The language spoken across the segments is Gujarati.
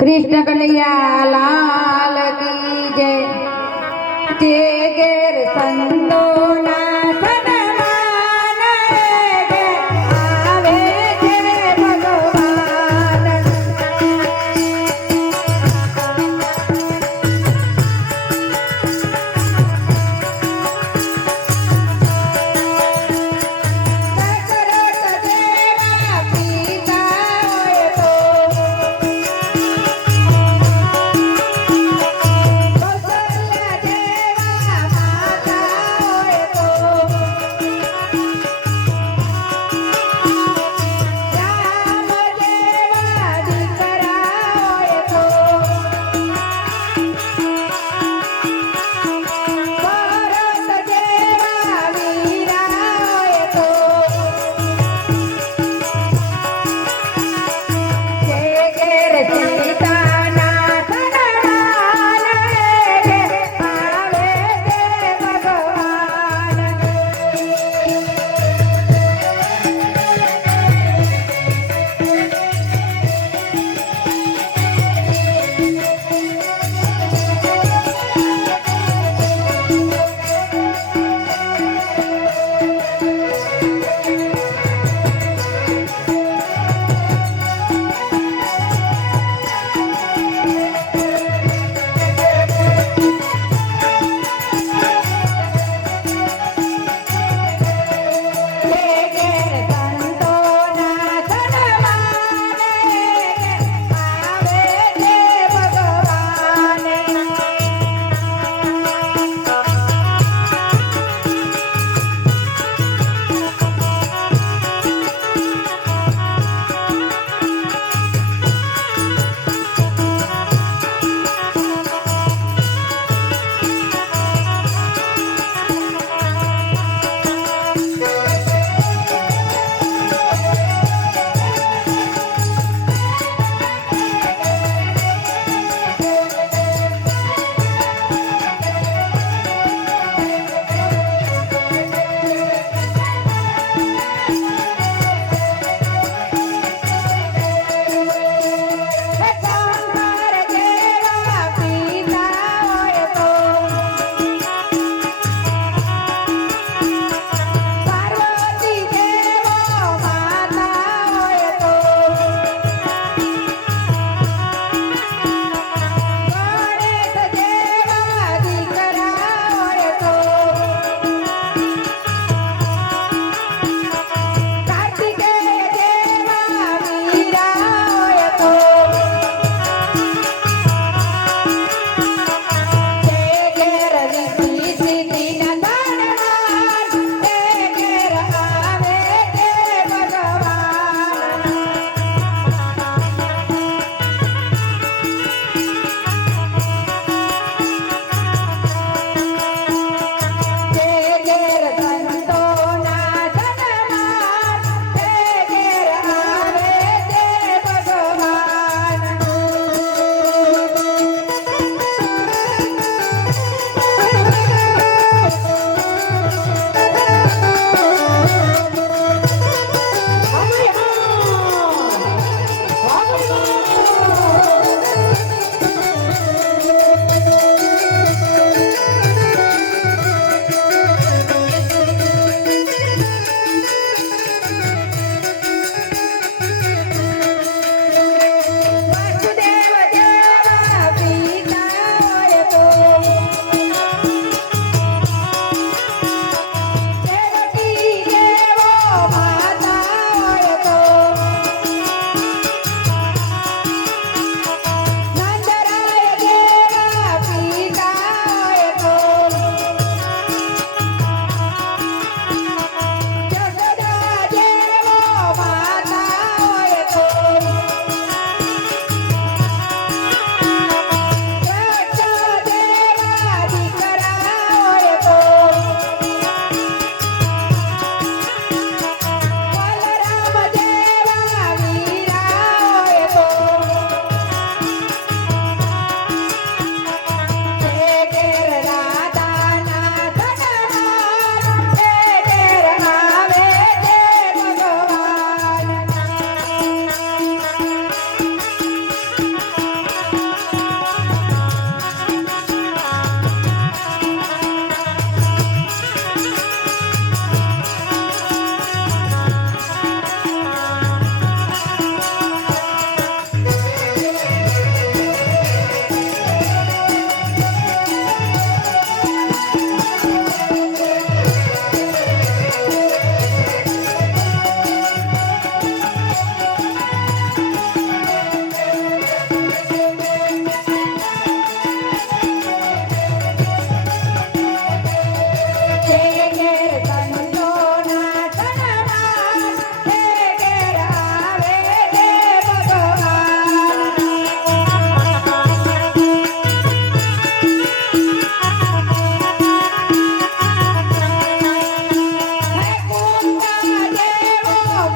કૃષ્ણ કનૈયા લાલ કી જય. જે ગેર સંતો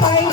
পাই